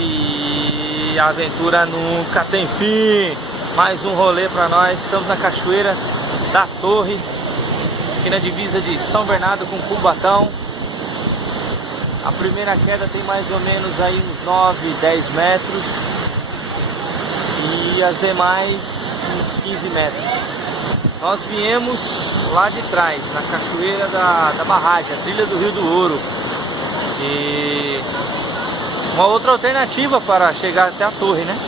E a aventura nunca tem fim. Mais um rolê pra nós. Estamos na Cachoeira da Torre, aqui na divisa de São Bernardo com Cubatão. A primeira queda tem mais ou menos aí uns 9, 10 metros. E as demais uns 15 metros. Nós viemos lá de trás, na Cachoeira da Barragem, a trilha do Rio do Ouro. E uma outra alternativa para chegar até a torre, né?